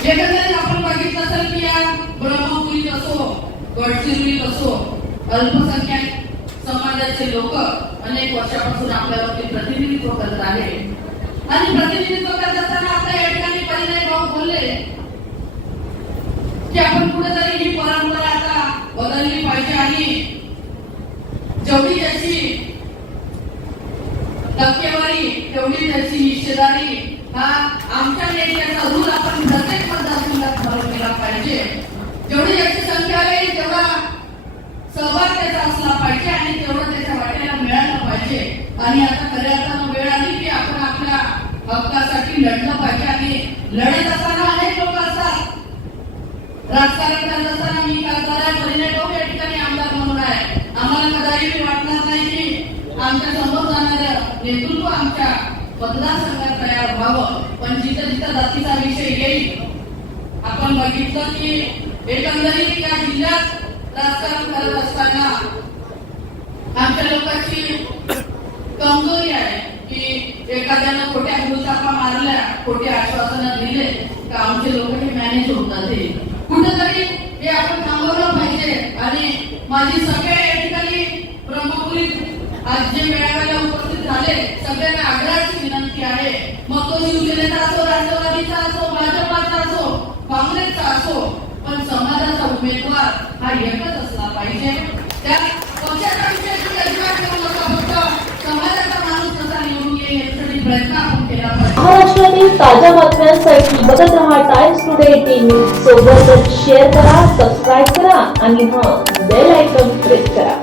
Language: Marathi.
एकंदरीत आपण बघितलं असेल की या ब्रह्मपुरीत असो गडचिरोलीत असो अल्पसंख्याक समाजाचे लोक अनेक वर्षापासून आपल्यावरती प्रतिनिधित्व करत आहे आणि प्रतिनिधित्व करत असताना आपल्या या ठिकाणी पहिले भाऊ बोलले की आपण कुठेतरी ही परंपरा आता बदलली पाहिजे आणि जेवढी त्याची टक्केवारी तेवढी त्याची हिस्सेदारी हा आमच्या नेत्याचा रूल आपण प्रत्येक मतदारसंघात केला पाहिजे. जेवढी याची संख्या आहे तेवढा सहभाग त्याचा असला पाहिजे आणि तेवढं त्याच्या वाट्याला मिळालं पाहिजे. आणि आता खऱ्या अर्थानं वेळ आली की आपण आपल्या हक्कासाठी लढलं पाहिजे आणि लढत असताना अनेक लोक असतात. राजकारण करत असताना मी खासदार आहे या ठिकाणी आमदार म्हणून आहे आम्हाला कदाचित वाटणार नाही की आमच्यासमोर जाणाऱ्या नेतृत्व आमच्या मतदारसंघात व्हावं पण जिथं जिथं जातीचा विषय येईल आपण बघितलं की एकंदरीत या जिल्ह्यात राजकारण करत असताना आमच्या लोकांची कमजोरी आहे की एखाद्यानं खोट्या भूलतापा मारल्या खोटे आश्वासनं दिले तर आमचे लोक हे मॅनेज होऊन जाते कुठेतरी हे आपण थांबवलं पाहिजे. आणि माझी सगळ्या या ठिकाणी ब्रह्मपुरीत आज जे मेळाव्याला उपस्थित झाले. शिवसेनेचा असो राष्ट्रवादीचा असो भाजपाचा असो काँग्रेसचा असो पण समाजाचा उमेदवार हा एकच असला पाहिजे. त्या पक्षाचा विषय तुम्ही अजिबात करू नका फक्त समाजाचा माणूस कसा निवडून येईल यासाठी प्रयत्न आपण केला पाहिजे. महाराष्ट्रातील ताज्या बातम्यांसाठी बघत रहा टाइम्स टुडे टीव्ही सोबतच शेअर करा सबस्क्राईब करा आणि हा बेल आयकॉन प्रेस करा.